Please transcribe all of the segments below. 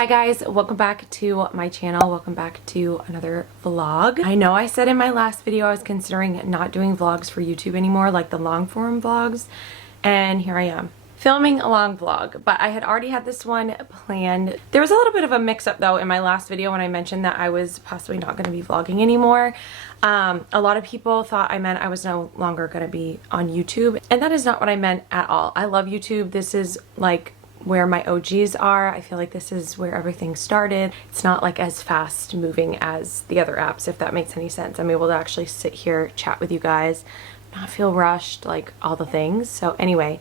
Hi guys, welcome back to my channel. Welcome back to another vlog. I know I said in my last video I was considering not doing vlogs for YouTube anymore, like the long form vlogs, and here I am filming a long vlog, but I had already had this one planned. There was a little bit of a mix-up though in my last video when I mentioned that I was possibly not going to be vlogging anymore. A lot of people thought I meant I was no longer going to be on YouTube, and that is not what I meant at all. I love YouTube. This is like where my OGs are. I feel like this is where everything started. It's not like as fast moving as the other apps, if that makes any sense. I'm able to actually sit here, chat with you guys, not feel rushed, like all the things. So anyway,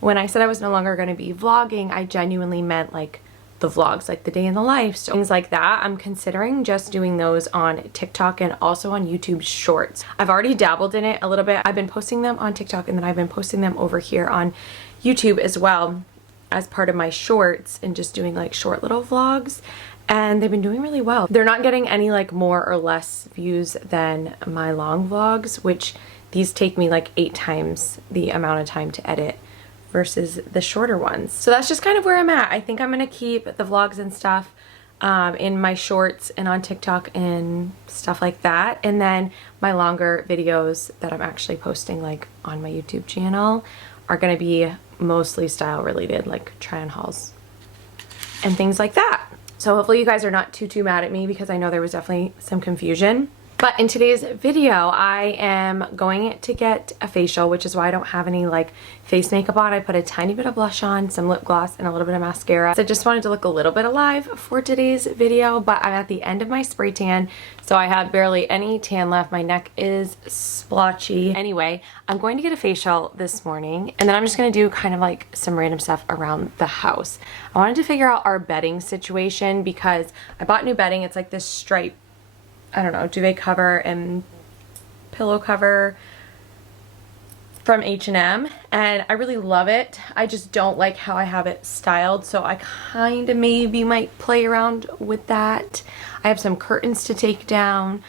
when I said I was no longer going to be vlogging, I genuinely meant like the vlogs, like the day in the life, so things like that. I'm considering just doing those on TikTok and also on YouTube Shorts. I've already dabbled in it a little bit. I've been posting them on TikTok and then I've been posting them over here on YouTube as well as part of my shorts and just doing like short little vlogs, and they've been doing really well. They're not getting any like more or less views than my long vlogs, which these take me like 8 times the amount of time to edit versus the shorter ones. So that's just kind of where I'm at. I think I'm gonna keep the vlogs and stuff in my shorts and on TikTok and stuff like that, and then my longer videos that I'm actually posting like on my YouTube channel are gonna be mostly style related, like try on hauls and things like that. So hopefully you guys are not too mad at me, because I know there was definitely some confusion. But in today's video, I am going to get a facial, which is why I don't have any like face makeup on. I put a tiny bit of blush on, some lip gloss, and a little bit of mascara. So I just wanted to look a little bit alive for today's video, but I'm at the end of my spray tan, so I have barely any tan left. My neck is splotchy. Anyway, I'm going to get a facial this morning, and then I'm just going to do kind of like some random stuff around the house. I wanted to figure out our bedding situation because I bought new bedding. It's like this stripe, I don't know, duvet cover and pillow cover from H&M, and I really love it. I just don't like how I have it styled, so I kind of maybe might play around with that. I have some curtains to take down,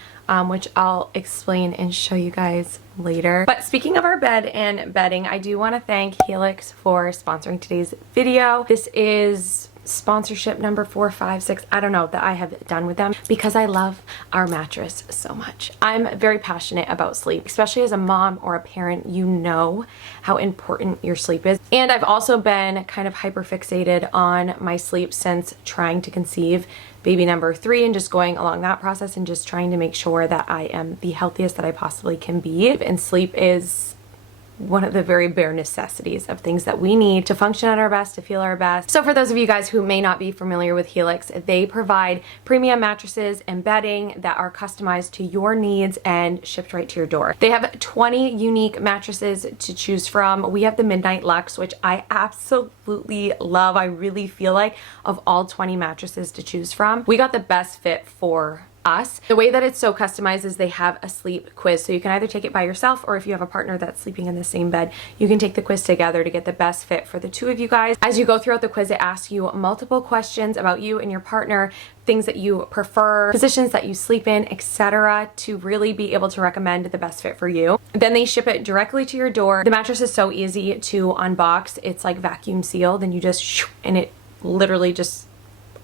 which I'll explain and show you guys later. But speaking of our bed and bedding, I do want to thank Helix for sponsoring today's video. This is sponsorship number 4, 5, 6, I don't know, that I have done with them, because I love our mattress so much. I'm very passionate about sleep, especially as a mom or a parent. You know how important your sleep is, and I've also been kind of hyper fixated on my sleep since trying to conceive baby number 3 and just going along that process and just trying to make sure that I am the healthiest that I possibly can be. And sleep is one of the very bare necessities of things that we need to function at our best, to feel our best. So for those of you guys who may not be familiar with Helix, they provide premium mattresses and bedding that are customized to your needs and shipped right to your door. They have 20 unique mattresses to choose from. We have the Midnight Luxe, which I absolutely love. I really feel like of all 20 mattresses to choose from, we got the best fit for us. The way that it's so customized is they have a sleep quiz, so you can either take it by yourself, or if you have a partner that's sleeping in the same bed, you can take the quiz together to get the best fit for the two of you guys. As you go throughout the quiz, it asks you multiple questions about you and your partner, things that you prefer, positions that you sleep in, etc., to really be able to recommend the best fit for you. Then they ship it directly to your door. The mattress is so easy to unbox. It's like vacuum sealed, and you just and it literally just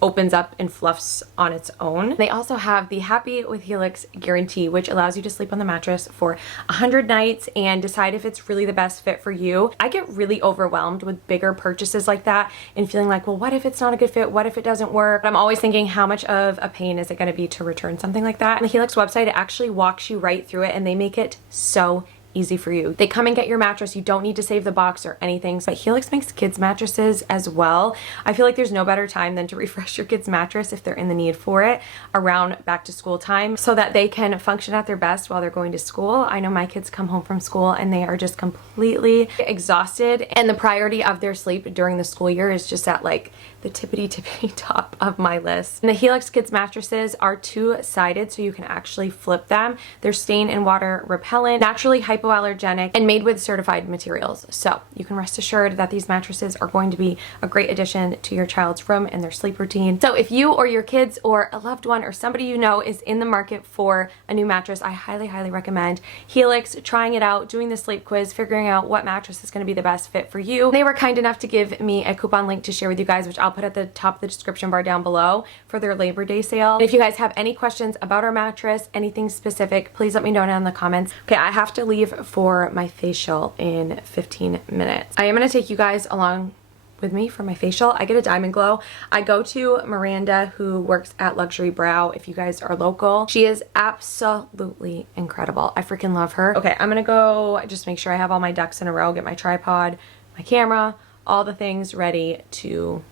opens up and fluffs on its own. They also have the Happy with Helix guarantee, which allows you to sleep on the mattress for 100 nights and decide if it's really the best fit for you. I get really overwhelmed with bigger purchases like that and feeling like, well, what if it's not a good fit? What if it doesn't work? But I'm always thinking, how much of a pain is it going to be to return something like that? On the Helix website, it actually walks you right through it, and they make it so easy for you. They come and get your mattress. You don't need to save the box or anything. But Helix makes kids mattresses as well. I feel like there's no better time than to refresh your kids mattress if they're in the need for it around back to school time, so that they can function at their best while they're going to school. I know my kids come home from school and they are just completely exhausted, and the priority of their sleep during the school year is just at like the tippity top of my list. And the Helix kids mattresses are 2-sided, so you can actually flip them. They're stain and water repellent, naturally hypoallergenic, and made with certified materials. So you can rest assured that these mattresses are going to be a great addition to your child's room and their sleep routine. So if you or your kids or a loved one or somebody you know is in the market for a new mattress, I highly recommend Helix, trying it out, doing the sleep quiz, figuring out what mattress is going to be the best fit for you. They were kind enough to give me a coupon link to share with you guys, which I'll I'll put at the top of the description bar down below for their Labor Day sale. If you guys have any questions about our mattress, anything specific, please let me know down in the comments. Okay, I have to leave for my facial in 15 minutes. I am going to take you guys along with me for my facial. I get a diamond glow. I go to Miranda, who works at Luxury Brow, if you guys are local. She is absolutely incredible. I freaking love her. Okay, I'm gonna go just make sure I have all my ducks in a row, get my tripod, my camera, all the things ready to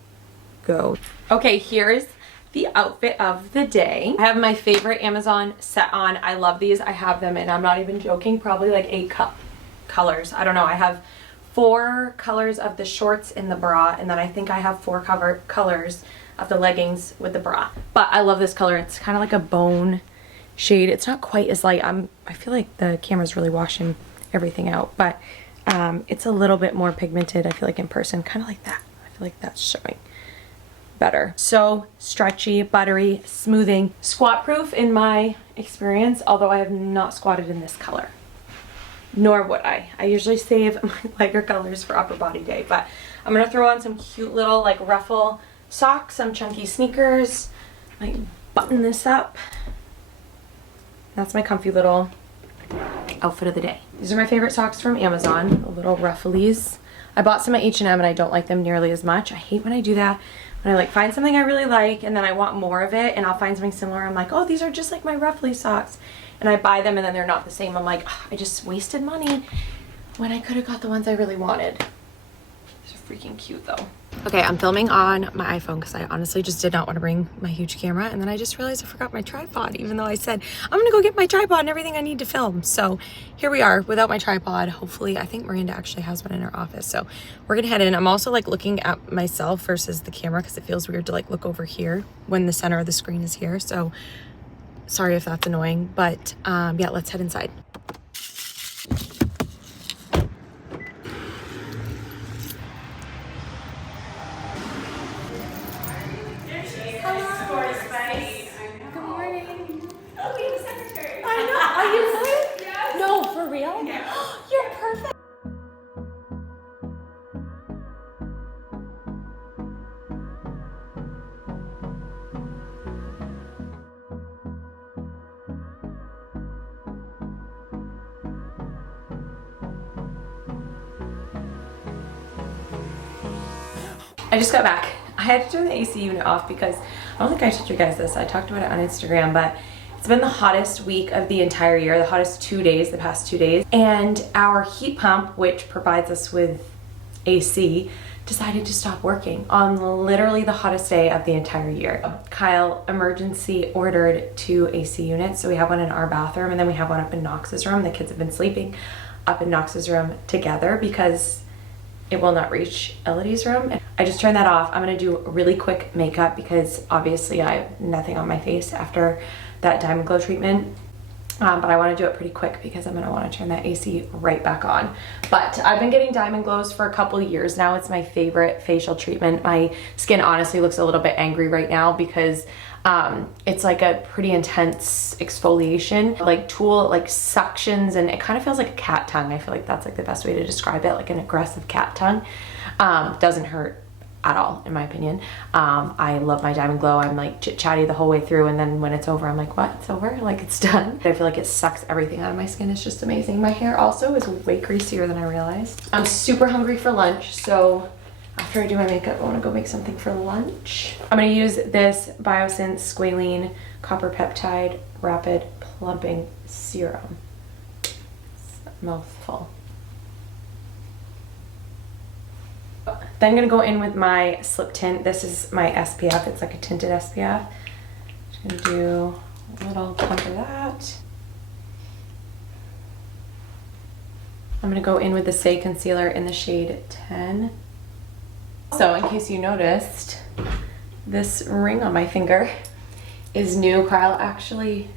go. Okay, here's the outfit of the day. I have my favorite Amazon set on. I love these. I have them, and I'm not even joking, probably like 8 colors. I don't know. I have 4 colors of the shorts in the bra, and then I think I have 4 colors of the leggings with the bra. But I love this color. It's kind of like a bone shade. It's not quite as light. I feel like the camera's really washing everything out, but it's a little bit more pigmented, I feel like, in person, kind of like that. I feel like that's showing better. So stretchy, buttery, smoothing, squat proof in my experience, although I have not squatted in this color. Nor would I. I usually save my lighter colors for upper body day, but I'm gonna throw on some cute little like ruffle socks, some chunky sneakers, like button this up. That's my comfy little outfit of the day. These are my favorite socks from Amazon, the little rufflies. I bought some at H&M and I don't like them nearly as much. I hate when I do that. When I like find something I really like and then I want more of it and I'll find something similar. I'm like, oh, these are just like my ruffly socks. And I buy them and then they're not the same. I'm like, oh, I just wasted money when I could have got the ones I really wanted. These are freaking cute though. Okay, I'm filming on my iPhone because I honestly just did not want to bring my huge camera, and then I just realized I forgot my tripod, even though I said I'm gonna go get my tripod and everything I need to film. So here we are without my tripod. Hopefully, I think Miranda actually has one in her office, so we're gonna head in. I'm also like looking at myself versus the camera because it feels weird to like look over here when the center of the screen is here. So sorry if that's annoying, but yeah, let's head inside. I just got back. I had to turn the AC unit off because I don't think I told you guys this. I talked about it on Instagram, but it's been the hottest week of the entire year, the hottest 2 days, the past 2 days. And our heat pump, which provides us with AC, decided to stop working on literally the hottest day of the entire year. Kyle emergency ordered 2 AC units. So we have one in our bathroom and then we have one up in Knox's room. The kids have been sleeping up in Knox's room together because it will not reach Elodie's room. I just turned that off. I'm gonna do really quick makeup because obviously I have nothing on my face after that Diamond Glow treatment. But I wanna do it pretty quick because I'm gonna wanna turn that AC right back on. But I've been getting Diamond Glows for a couple of years now. It's my favorite facial treatment. My skin honestly looks a little bit angry right now because it's like a pretty intense exfoliation, like tool, like suctions, and it kind of feels like a cat tongue. I feel like that's like the best way to describe it, like an aggressive cat tongue. Doesn't hurt at all, in my opinion. I love my Diamond Glow. I'm like chit-chatty the whole way through, and then when it's over, I'm like, what? It's over? Like, it's done. I feel like it sucks everything out of my skin. It's just amazing. My hair also is way greasier than I realized. I'm super hungry for lunch, so after I do my makeup, I want to go make something for lunch. I'm going to use this Biosense Squalene Copper Peptide Rapid Plumping Serum. It's a mouthful. Then I'm going to go in with my slip tint. This is my SPF. It's like a tinted SPF. Just going to do a little pump of that. I'm going to go in with the Say Concealer in the shade 10. So in case you noticed, this ring on my finger is new. Kyle actually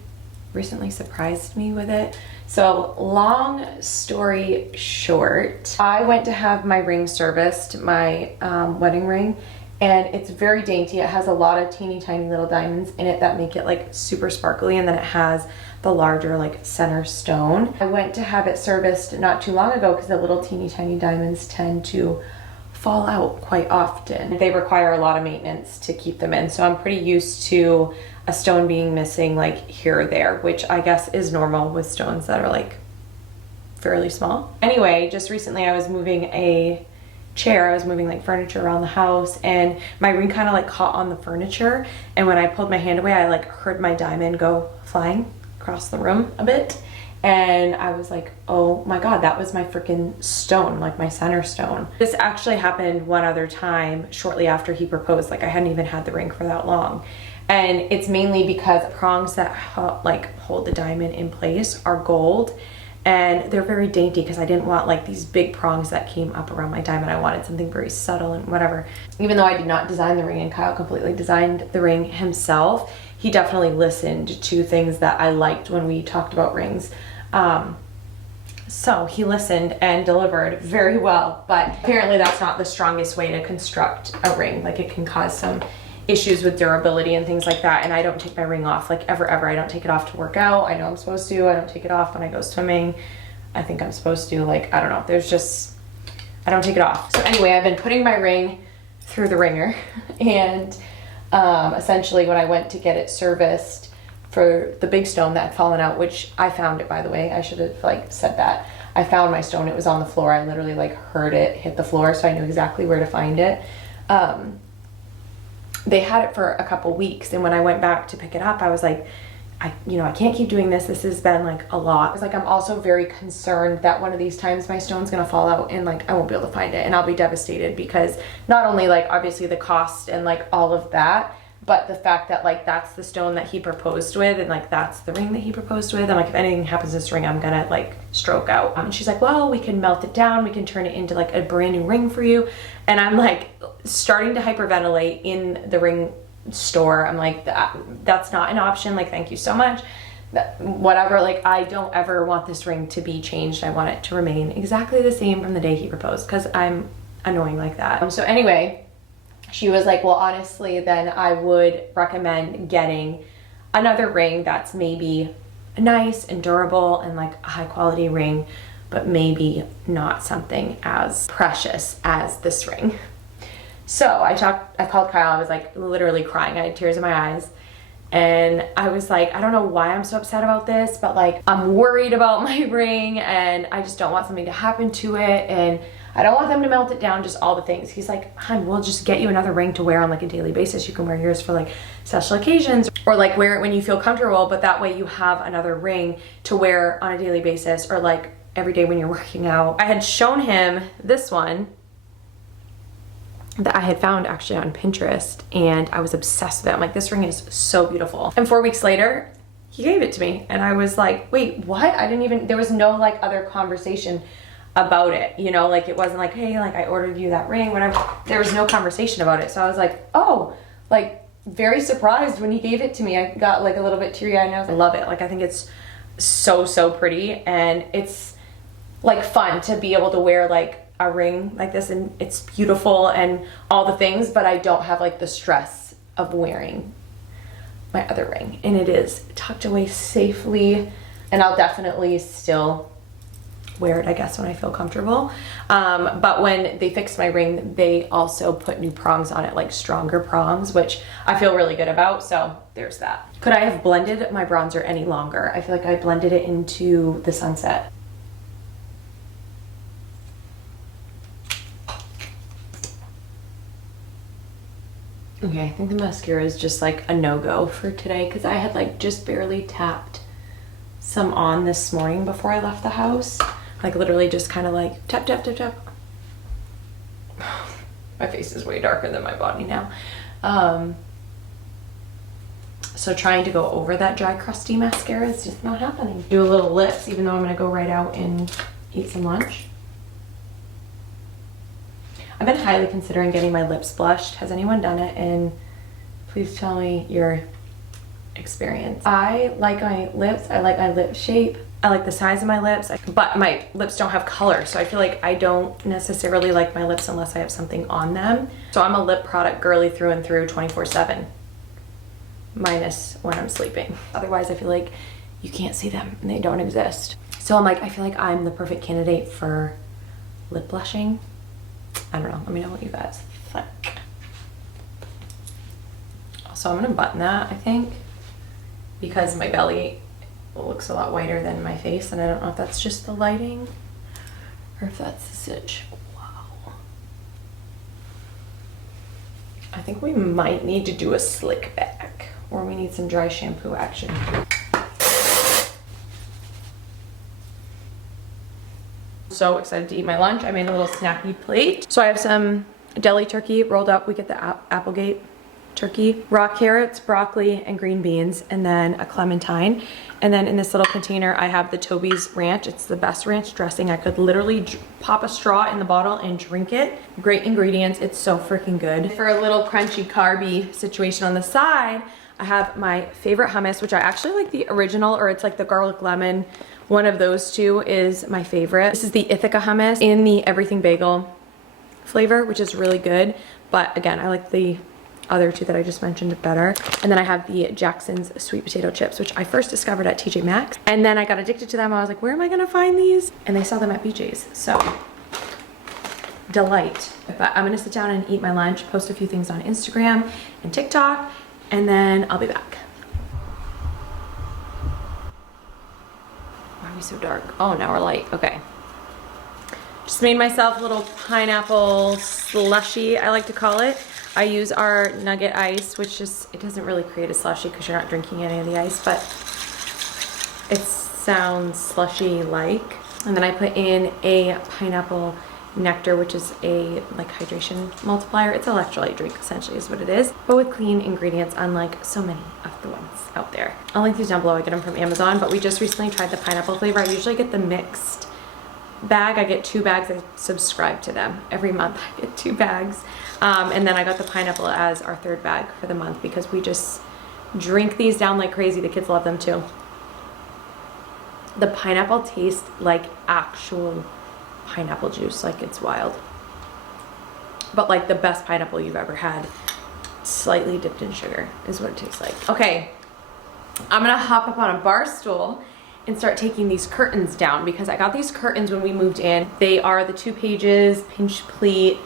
recently surprised me with it. So long story short, I went to have my ring serviced, my wedding ring, and it's very dainty. It has a lot of teeny tiny little diamonds in it that make it like super sparkly, and then it has the larger like center stone. I went to have it serviced not too long ago because the little teeny tiny diamonds tend to fall out quite often. They require a lot of maintenance to keep them in, so I'm pretty used to a stone being missing like here or there, which I guess is normal with stones that are like fairly small. Anyway, just recently I was moving a chair, I was moving like furniture around the house, and my ring kind of like caught on the furniture, and when I pulled my hand away, I like heard my diamond go flying across the room a bit, and I was like, oh my god, that was my freaking stone, like my center stone. This actually happened one other time shortly after he proposed. Like I hadn't even had the ring for that long, and it's mainly because prongs that like hold the diamond in place are gold, and they're very dainty because I didn't want like these big prongs that came up around my diamond. I wanted something very subtle and whatever. Even though I did not design the ring and Kyle completely designed the ring himself, he definitely listened to things that I liked when we talked about rings. So he listened and delivered very well, but apparently that's not the strongest way to construct a ring. Like it can cause some issues with durability and things like that, and I don't take my ring off like ever. I don't take it off to work out. I know I'm supposed to. I don't take it off when I go swimming. I think I'm supposed to. Like, I don't know, there's just, I don't take it off. So anyway, I've been putting my ring through the ringer, and essentially when I went to get it serviced for the big stone that had fallen out, which I found it, by the way, I should have like said that. I found my stone, it was on the floor. I literally like heard it hit the floor, so I knew exactly where to find it. They had it for a couple weeks, and when I went back to pick it up, I was like, I can't keep doing this. This has been like a lot. I was like, I'm also very concerned that one of these times my stone's gonna fall out and like I won't be able to find it, and I'll be devastated, because not only like obviously the cost and like all of that, but the fact that like that's the stone that he proposed with, and like that's the ring that he proposed with, and like if anything happens to this ring, I'm gonna like stroke out. And she's like, well, we can melt it down, we can turn it into like a brand new ring for you. And I'm like starting to hyperventilate in the ring store. I'm like, that's not an option, like thank you so much, whatever. Like I don't ever want this ring to be changed. I want it to remain exactly the same from the day he proposed, because I'm annoying like that. So anyway, she was like, well, honestly, then I would recommend getting another ring that's maybe nice and durable and like a high quality ring, but maybe not something as precious as this ring. So I called Kyle. I was like literally crying. I had tears in my eyes. And I was like, I don't know why I'm so upset about this, but like I'm worried about my ring, and I just don't want something to happen to it, and I don't want them to melt it down, just all the things. He's like, hun, we'll just get you another ring to wear on like a daily basis. You can wear yours for like special occasions, or like wear it when you feel comfortable, but that way you have another ring to wear on a daily basis, or like every day when you're working out. I had shown him this one that I had found actually on Pinterest, and I was obsessed with it. I'm like, this ring is so beautiful. And 4 weeks later, he gave it to me, and I was like, wait, what? There was no like other conversation about it, you know, like it wasn't like, hey, like I ordered you that ring, whatever. There was no conversation about it. So I was like, oh, like very surprised when he gave it to me. I got like a little bit teary-eyed, and I was like, I love it. Like I think it's so pretty, and it's like fun to be able to wear like a ring like this, and it's beautiful and all the things, but I don't have like the stress of wearing my other ring, and it is tucked away safely, and I'll definitely still wear it, I guess, when I feel comfortable. But when they fixed my ring, they also put new prongs on it, like stronger prongs, which I feel really good about. So there's that. Could I have blended my bronzer any longer? I feel like I blended it into the sunset. Okay, I think the mascara is just like a no-go for today, because I had like just barely tapped some on this morning before I left the house. Like literally just kind of like tap, tap, tap, tap. My face is way darker than my body now. So trying to go over that dry, crusty mascara is just not happening. Do a little lips, even though I'm gonna go right out and eat some lunch. I've been highly considering getting my lips blushed. Has anyone done it? And please tell me your experience. I like my lips. I like my lip shape. I like the size of my lips, but my lips don't have color, so I feel like I don't necessarily like my lips unless I have something on them. So I'm a lip product girly through and through, 24/7, minus when I'm sleeping. Otherwise, I feel like you can't see them and they don't exist. So I'm like, I feel like I'm the perfect candidate for lip blushing. I don't know. Let me know what you guys think. So I'm gonna button that, I think, because my belly looks a lot whiter than my face, and I don't know if that's just the lighting or if that's the stitch. Wow. I think we might need to do a slick back, or we need some dry shampoo action. So excited to eat my lunch. I made a little snacky plate. So I have some deli turkey rolled up. We get the Applegate turkey, raw carrots, broccoli, and green beans, and then a clementine. And then in this little container, I have the Toby's ranch. It's the best ranch dressing. I could literally pop a straw in the bottle and drink it. Great ingredients. It's so freaking good. For a little crunchy, carby situation on the side, I have my favorite hummus, which I actually like the original, or it's like the garlic lemon. One of those two is my favorite. This is the Ithaca hummus in the everything bagel flavor, which is really good. But again, I like the other two that I just mentioned better. And then I have the Jackson's sweet potato chips, which I first discovered at TJ Maxx. And then I got addicted to them. I was like, where am I gonna find these? And they sell them at BJ's. So, delight. But I'm gonna sit down and eat my lunch, post a few things on Instagram and TikTok, and then I'll be back. Why are we so dark? Oh, now we're light. Okay. Just made myself a little pineapple slushy, I like to call it. I use our nugget ice, which just, it doesn't really create a slushy because you're not drinking any of the ice, but it sounds slushy-like. And then I put in a pineapple nectar, which is a like hydration multiplier. It's an electrolyte drink, essentially, is what it is, but with clean ingredients, unlike so many of the ones out there. I'll link these down below. I get them from Amazon, but we just recently tried the pineapple flavor. I usually get the mixed bag. I get 2 bags. I subscribe to them every month. I get 2 bags. And then I got the pineapple as our 3rd bag for the month because we just drink these down like crazy. The kids love them too. The pineapple tastes like actual pineapple juice, like it's wild. But like the best pineapple you've ever had, slightly dipped in sugar is what it tastes like. Okay, I'm gonna hop up on a bar stool and start taking these curtains down because I got these curtains when we moved in. They are the 2 Pages pinch pleat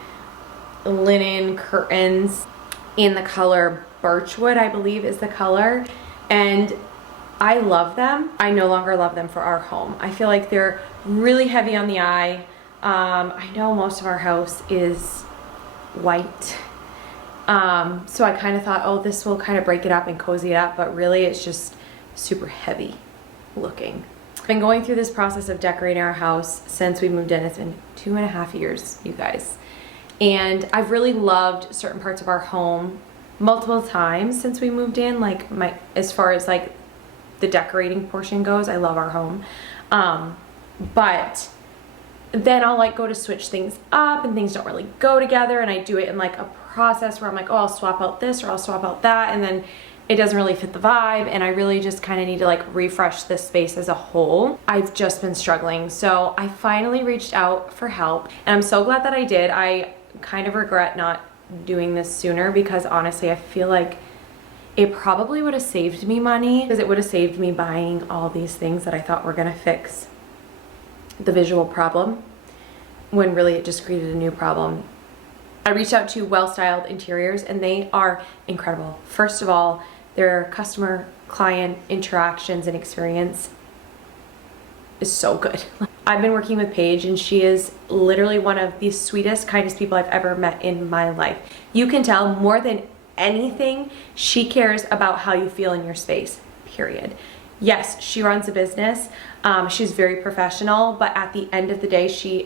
linen curtains in the color birchwood, I believe is the color, and I love them. I no longer love them for our home. I feel like they're really heavy on the eye. I know most of our house is white, so I kind of thought, oh, this will kind of break it up and cozy it up, but really it's just super heavy looking. I've been going through this process of decorating our house since we moved in. It's been 2.5 years, you guys. And I've really loved certain parts of our home multiple times since we moved in. Like as far as like the decorating portion goes, I love our home. But then I'll like go to switch things up and things don't really go together, and I do it in like a process where I'm like, oh, I'll swap out this or I'll swap out that, and then it doesn't really fit the vibe, and I really just kind of need to like refresh this space as a whole. I've just been struggling. So I finally reached out for help, and I'm so glad that I did. I kind of regret not doing this sooner because honestly, I feel like it probably would have saved me money because it would have saved me buying all these things that I thought were gonna fix the visual problem when really it just created a new problem. I reached out to Well Styled Interiors and they are incredible. First of all, their customer client interactions and experience is so good. I've been working with Paige and she is literally one of the sweetest, kindest people I've ever met in my life. You can tell more than anything, she cares about how you feel in your space, period. Yes, she runs a business. She's very professional, but at the end of the day, she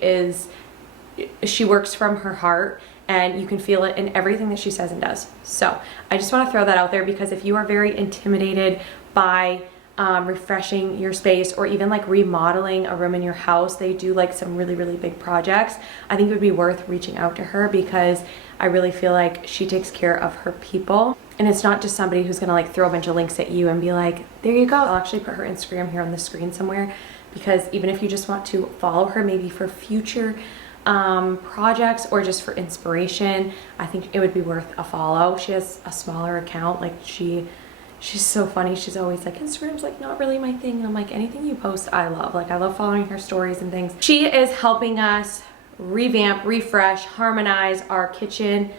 works from her heart, and you can feel it in everything that she says and does. So I just want to throw that out there because if you are very intimidated by refreshing your space or even like remodeling a room in your house, they do like some really, really big projects. I think it would be worth reaching out to her because I really feel like she takes care of her people. And it's not just somebody who's gonna like throw a bunch of links at you and be like, there you go. I'll actually put her Instagram here on the screen somewhere because even if you just want to follow her maybe for future projects or just for inspiration, I think it would be worth a follow. She has a smaller account. Like she's so funny. She's always like, Instagram's like not really my thing. And I'm like, anything you post I love. Like I love following her stories and things. She is helping us revamp, refresh, harmonize our kitchen,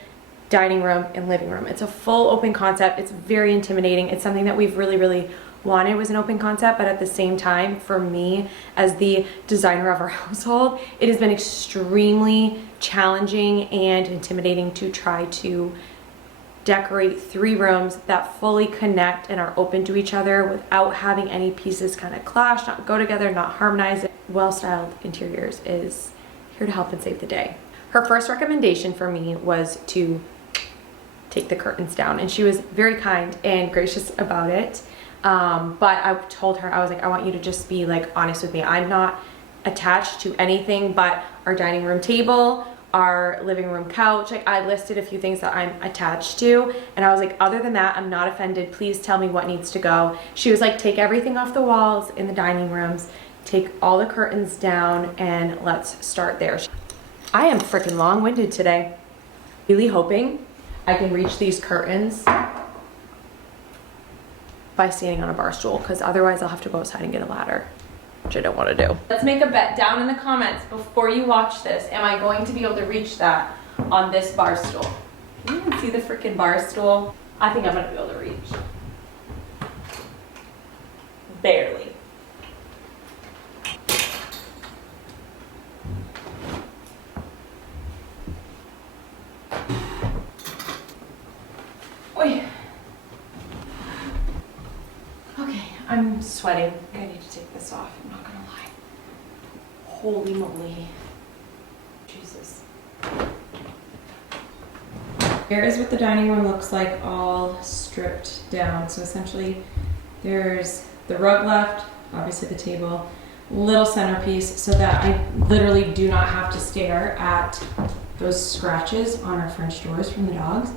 dining room, and living room. It's a full open concept. It's very intimidating. It's something that we've really wanted was an open concept, but at the same time, for me as the designer of our household, it has been extremely challenging and intimidating to try to decorate 3 rooms that fully connect and are open to each other without having any pieces kind of clash, not go together, not harmonize. Well-styled interiors is here to help and save the day. Her first recommendation for me was to take the curtains down, and she was very kind and gracious about it. But I told her, I was like, I want you to just be like honest with me. I'm not attached to anything but our dining room table, our living room couch. Like, I listed a few things that I'm attached to, and I was like, other than that, I'm not offended. Please tell me what needs to go. She was like, take everything off the walls in the dining rooms, take all the curtains down, and let's start there. I am freaking long-winded today. Really hoping I can reach these curtains by standing on a bar stool, because otherwise I'll have to go outside and get a ladder, which I don't want to do. Let's make a bet down in the comments before you watch this. Am I going to be able to reach that on this bar stool? Can you even see the freaking bar stool? I think I'm going to be able to reach. Barely. Wait. Okay, I'm sweating. I need to take this off, I'm not gonna lie. Holy moly. Jesus. Here is what the dining room looks like, all stripped down. So essentially, there's the rug left, obviously the table, little centerpiece, so that I literally do not have to stare at those scratches on our French doors from the dogs.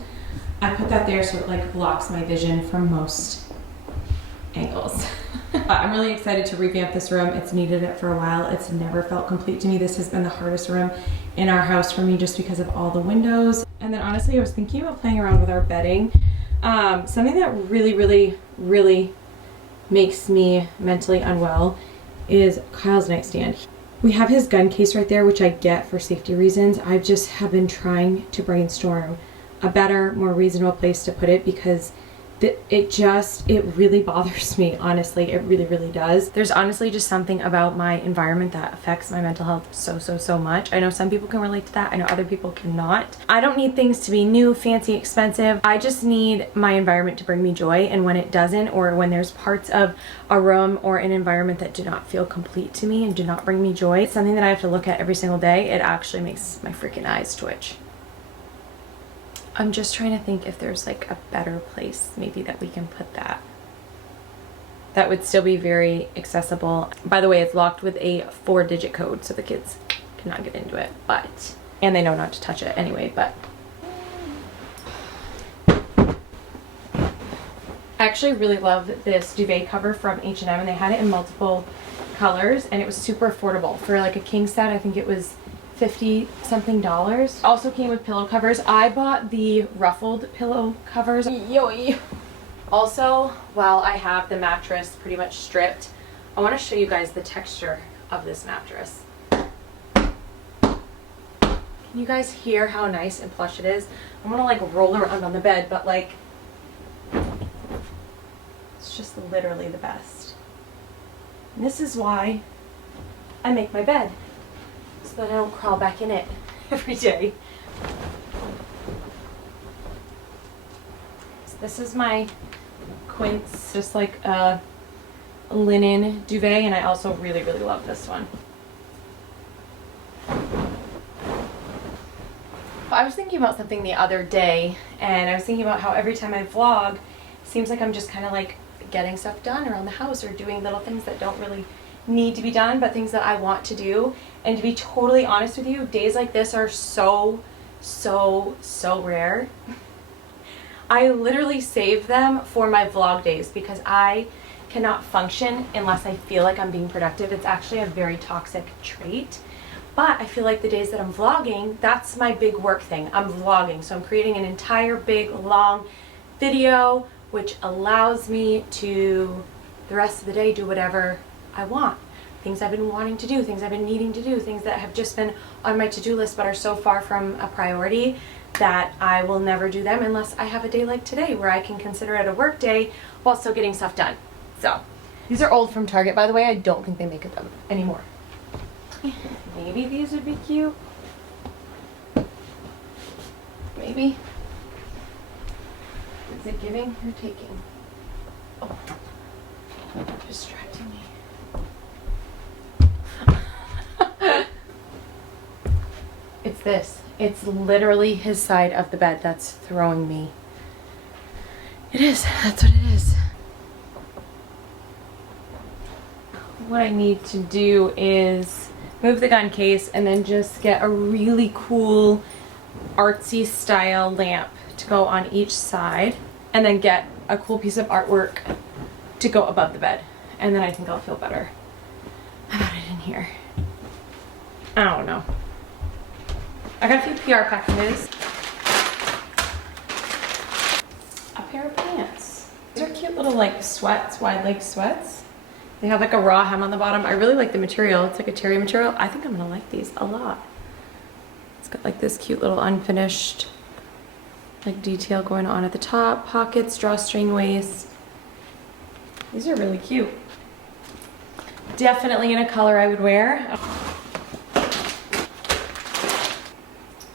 I put that there so it like blocks my vision from most angles. I'm really excited to revamp this room. It's needed it for a while. It's never felt complete to me. This has been the hardest room in our house for me just because of all the windows. And then honestly, I was thinking about playing around with our bedding. Something that really makes me mentally unwell is Kyle's nightstand. We have his gun case right there, which I get for safety reasons. I just have been trying to brainstorm a better, more reasonable place to put it, because it really bothers me, honestly. It really does. There's honestly just something about my environment that affects my mental health so much. I know some people can relate to that. I know other people cannot. I don't need things to be new, fancy, expensive. I just need my environment to bring me joy, and when it doesn't, or when there's parts of a room or an environment that do not feel complete to me and do not bring me joy, it's something that I have to look at every single day. It actually makes my freaking eyes twitch. I'm just trying to think if there's like a better place maybe that we can put that. That would still be very accessible. By the way, it's locked with a 4-digit code, so the kids cannot get into it, and they know not to touch it anyway, but. I actually really love this duvet cover from H&M, and they had it in multiple colors, and it was super affordable. For like a king set, I think it was $50 something. Also came with pillow covers. I bought the ruffled pillow covers. Yoy. Also, while I have the mattress pretty much stripped, I want to show you guys the texture of this mattress. Can you guys hear how nice and plush it is? I want to like roll around on the bed, but like, it's just literally the best. And this is why I make my bed, so that I don't crawl back in it every day. So this is my quince, just like a linen duvet, and I also really love this one. I was thinking about something the other day, and I was thinking about how every time I vlog, it seems like I'm just kind of like getting stuff done around the house or doing little things that don't really need to be done, but things that I want to do. And to be totally honest with you, days like this are so rare. I literally save them for my vlog days because I cannot function unless I feel like I'm being productive. It's actually a very toxic trait, but I feel like the days that I'm vlogging, that's my big work thing. I'm vlogging, so I'm creating an entire big long video, which allows me to the rest of the day do whatever I want. things I've been wanting to do, things I've been needing to do, things that have just been on my to-do list but are so far from a priority that I will never do them unless I have a day like today where I can consider it a work day while still getting stuff done. So, these are old from Target, by the way. I don't think they make them anymore. Maybe these would be cute. Maybe. Is it giving or taking? Oh, distracting me. It's this. It's literally his side of the bed that's throwing me. It is. That's what it is. What I need to do is move the gun case and then just get a really cool artsy style lamp to go on each side, and then get a cool piece of artwork to go above the bed, and then I think I'll feel better about it in here. I don't know. I got a few PR packages. A pair of pants. These are cute little like sweats, wide leg sweats. They have like a raw hem on the bottom. I really like the material. It's like a terry material. I think I'm gonna like these a lot. It's got like this cute little unfinished like detail going on at the top. Pockets, drawstring waist. These are really cute. Definitely in a color I would wear.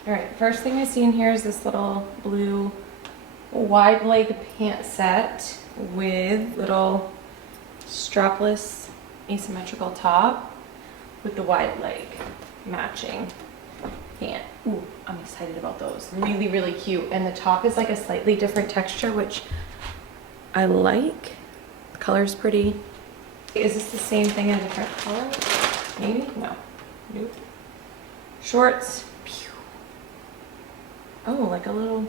All right, first thing I see in here is this little blue wide leg pant set with little strapless asymmetrical top with the wide leg matching pant. Ooh, I'm excited about those. Really, really cute. And the top is like a slightly different texture, which I like. The color's pretty. Is this the same thing in a different color? Maybe? No. Nope. Shorts. Pew. Oh, like a little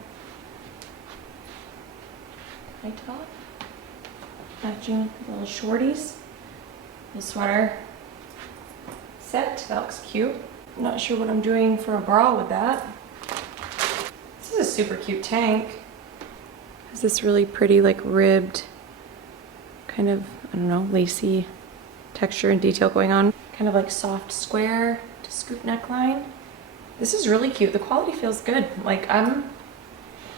high top. Matching little shorties. The sweater set. That looks cute. I'm not sure what I'm doing for a bra with that. This is a super cute tank. It has this really pretty like ribbed kind of, I don't know, lacy texture and detail going on. Kind of like soft square to scoop neckline. This is really cute. The quality feels good. Like, I'm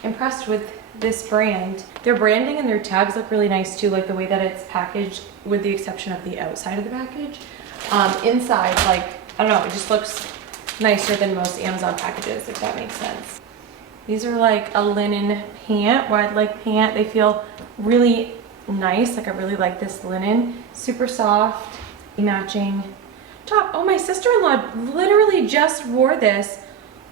impressed with this brand. Their branding and their tags look really nice too, like the way that it's packaged with the exception of the outside of the package. Inside, like, I don't know, it just looks nicer than most Amazon packages, if that makes sense. These are like a linen pant, wide leg pant. They feel really nice. Like, I really like this linen. Super soft, matching top. Oh, my sister-in-law literally just wore this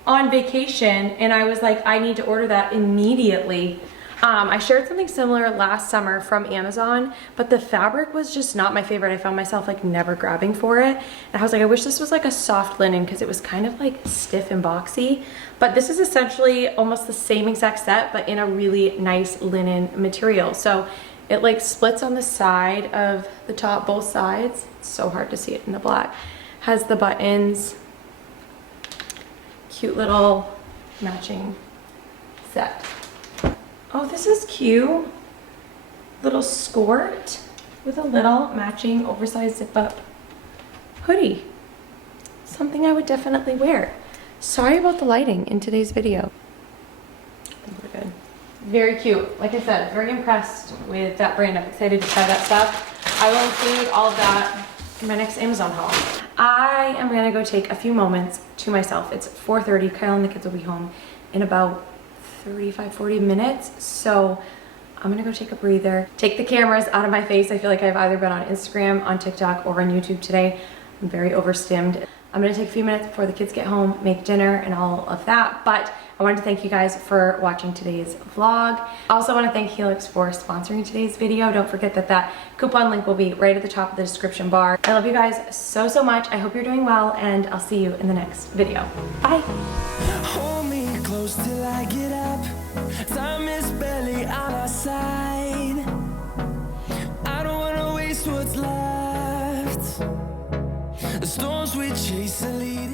on vacation, and I was like, I need to order that immediately. I shared something similar last summer from Amazon, but the fabric was just not my favorite. I found myself like never grabbing for it. And I was like, I wish this was like a soft linen because it was kind of like stiff and boxy. But this is essentially almost the same exact set, but in a really nice linen material. So it like splits on the side of the top, both sides. It's so hard to see it in the black. Has the buttons, cute little matching set. Oh, this is cute. Little skirt with a little matching oversized zip up hoodie. Something I would definitely wear. Sorry about the lighting in today's video. I think we're good. Very cute. Like I said, very impressed with that brand. I'm excited to try that stuff. I will include all of that in my next Amazon haul. I am gonna go take a few moments to myself. It's 4:30. Kyle and the kids will be home in about 35-40 minutes, so I'm gonna go take a breather, take the cameras out of my face. I feel like I've either been on Instagram, on TikTok, or on YouTube today. I'm very overstimmed. I'm gonna take a few minutes before the kids get home, make dinner and all of that, but I wanted to thank you guys for watching today's vlog. I also want to thank Helix for sponsoring today's video. Don't forget that that coupon link will be right at the top of the description bar. I love you guys so, so much. I hope you're doing well, and I'll see you in the next video. Bye. Hold me close till I get up. Time is barely on our side. I don't wanna waste what's left. The storms we chase are leading.